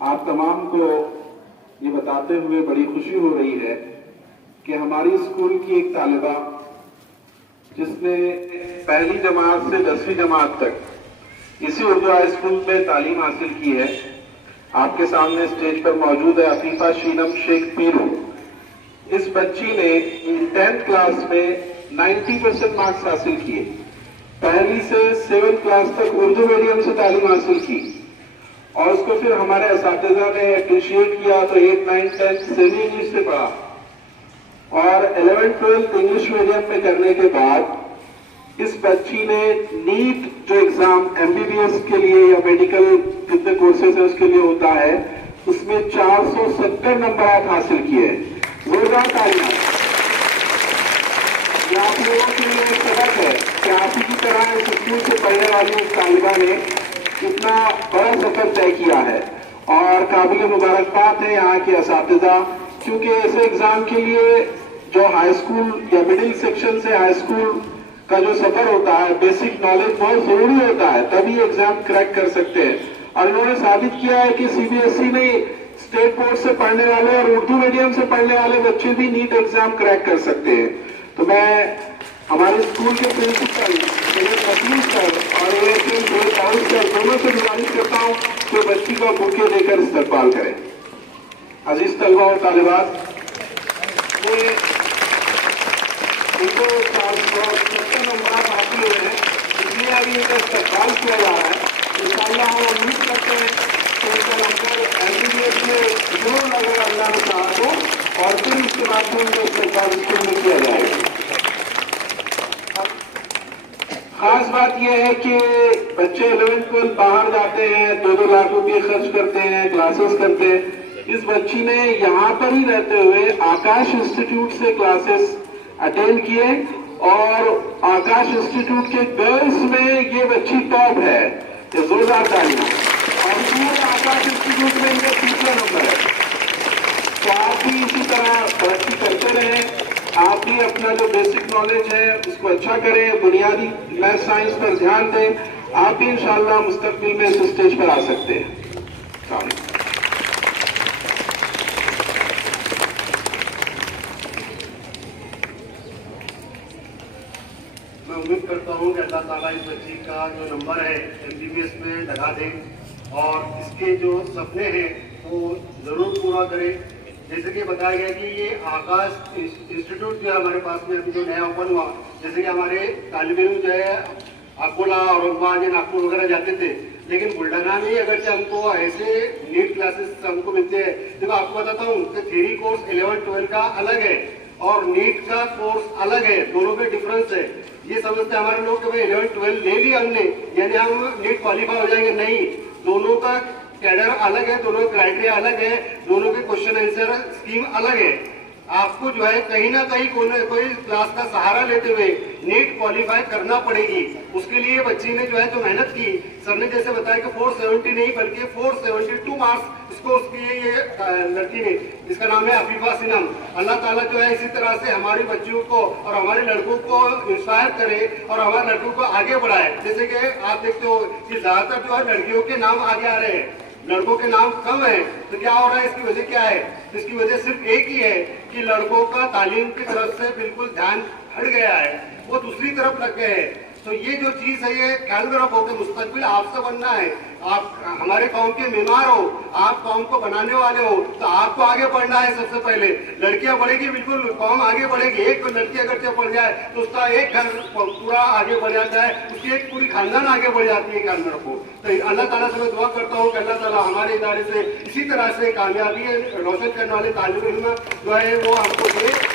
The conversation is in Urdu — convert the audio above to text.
آپ تمام کو یہ بتاتے ہوئے بڑی خوشی ہو رہی ہے کہ ہماری اسکول کی ایک طالبہ جس نے پہلی جماعت سے 10ویں جماعت تک اسی اردو ہائی اسکول میں تعلیم حاصل کی ہے، آپ کے سامنے اسٹیج پر موجود ہے عفیفہ شینم شیخ پیرو۔ اس بچی نے 10th کلاس میں 90% مارکس حاصل کیے، پہلی سے 7th کلاس تک اردو میڈیم سے تعلیم حاصل کی، اور اس کو پھر ہمارے اساتذہ نے اپریشیٹ کیا تو 8th 9th 10th semi English سے پڑھا، اور 11th 12th انگلش میڈیم میں کرنے کے بعد اس بچی نے نیٹ جو ایگزام MBBS کے لیے یا میڈیکل جتنے کورسز ہیں اس کے لیے ہوتا ہے، اس میں 470 نمبرات حاصل کیے۔ زوردار تالیاں۔ یہ آپ لوگوں کے لیے ایک سبق ہے کہ آپ ہی کی طرح اس اسکول سے پڑھنے والی اس طالبہ نے اتنا بڑا سفر طے کیا ہے، اور قابل مبارکباد ہے یہاں کے اساتذہ، کیونکہ ایسے ایگزام کے لیے جو ہائی اسکول یا مڈل سیکشن سے ہائی اسکول کا جو سفر ہوتا ہے، بیسک نالج بہت ضروری ہوتا ہے، تبھی ایگزام کریک کر سکتے ہیں، اور انہوں نے ثابت کیا ہے کہ CBSE میں اسٹیٹ بورڈ سے پڑھنے والے اور اردو میڈیم سے پڑھنے والے بچے بھی نیٹ ایگزام کریک کر سکتے ہیں۔ تو میں ہمارے اسکول کے پرنسپل وکیل سر اور سر دونوں سے گزارش کرتا ہوں کہ بچی کا بوکے دے کر استقبال کریں۔ عزیز طلبہ و طالبات، ان کو 470 نمبرات حاصل ہوئے ہیں، اس لیے ابھی ان کا استقبال کیا جا رہا ہے۔ انشاءاللہ ہم امید کرتے ہیں کہ ان کا نمبر MBBS میں ضرور لگے گا اللہ نے چاہا تو، اور پھر اس کے بعد ان کا استقبال اسکول میں کیا جائے گا۔ خاص بات یہ ہے کہ بچے 11th 12th باہر جاتے ہیں، 2-2 لاکھ روپے خرچ کرتے ہیں، کلاسز کرتے ہیں۔ اس بچی نے یہاں پر ہی رہتے ہوئے آکاش انسٹیٹیوٹ سے کلاسز اٹینڈ کیے، اور آکاش انسٹیٹیوٹ کے گرلز میں یہ بچی ٹاپ ہے، یہ زوردار تالیاں، اور پورے آکاش انسٹیٹیوٹ میں ان کا 3واں نمبر ہے۔ تو آپ بھی اسی طرح ترقی کرتے رہیں، آپ بھی اپنا جو بیسک نالج ہے اس کو اچھا کریں، بنیادی میتھ سائنس پر دھیان دیں، آپ بھی انشاءاللہ مستقبل میں اس اسٹیج پر آ سکتے ہیں۔ السلام علیکم۔ میں امید کرتا ہوں کہ اللہ تعالیٰ اس بچی کا جو نمبر ہے MBBS میں لگا دے، اور اس کے جو سپنے ہیں وہ ضرور پورا کرے۔ جیسے کہ بتایا گیا کہ یہ آکاش انسٹیٹیوٹ جو ہے ہمارے پاس میں ابھی جو نیا اوپن ہوا، جیسے کہ ہمارے طالب علم جو ہے اکولا اورنگباد یا ناگپور وغیرہ جاتے تھے، لیکن بلڈانا میں اگرچہ ہم کو ایسے نیٹ کلاسز ہم کو ملتے ہیں، دیکھو آپ کو بتاتا ہوں کہ تھیوری کورس 11 12 کا الگ ہے اور نیٹ کا کورس الگ ہے، دونوں میں ڈفرنس ہے۔ یہ سمجھتے ہیں ہمارے لوگ کہ بھائی 11 12 لے لی ہم نے یعنی ہم نیٹ کوالیفائی ہو جائیں گے، نہیں، دونوں کا کیڈر الگ ہے، دونوں کا کرائٹریا الگ ہے، دونوں کے کوشچن آنسر اسکیم الگ ہے۔ آپ کو جو ہے کہیں نہ کہیں کوئی کلاس کا سہارا لیتے ہوئے نیٹ کوالیفائی کرنا پڑے گی۔ اس کے لیے بچی نے جو ہے جو محنت کی، سر نے جیسے بتایا کہ 470 نہیں بلکہ 472 مارکس اس کو اس کی یہ لڑکی نے، جس کا نام ہے عفیفہ شینم۔ اللہ تعالیٰ جو ہے اسی طرح سے ہماری بچیوں کو اور ہمارے لڑکوں کو انسپائر کرے اور ہمارے لڑکوں کو آگے بڑھائے۔ جیسے کہ آپ دیکھتے ہو کہ زیادہ تر جو ہے لڑکیوں کے نام آگے آ رہے ہیں، لڑکوں کے نام کم ہیں، تو کیا ہو رہا ہے؟ اس کی وجہ کیا ہے؟ اس کی وجہ صرف ایک ہی ہے کہ لڑکوں کا تعلیم کی طرف سے بالکل دھیان ہٹ گیا ہے، وہ دوسری طرف لگ گئے ہیں۔ تو یہ جو چیز ہے یہ خیال رکھو کہ مستقبل آپ سے بننا ہے، آپ ہمارے قوم کے معمار ہو، آپ قوم کو بنانے والے ہو، تو آپ کو آگے بڑھنا ہے۔ سب سے پہلے لڑکیاں بڑھے گی بالکل قوم آگے بڑھے گی۔ ایک لڑکی اگر پڑھ جائے تو اس کا ایک گھر پورا آگے بڑھ جاتا ہے، اس کی ایک پوری خاندان آگے بڑھ جاتی ہے۔ خیال رکھو۔ تو اللہ تعالیٰ سے میں دعا کرتا ہوں کہ اللہ تعالیٰ ہمارے ادارے سے اسی طرح سے کامیابی روشن کرنے والے طالب علم جو ہے وہ ہم کو دے۔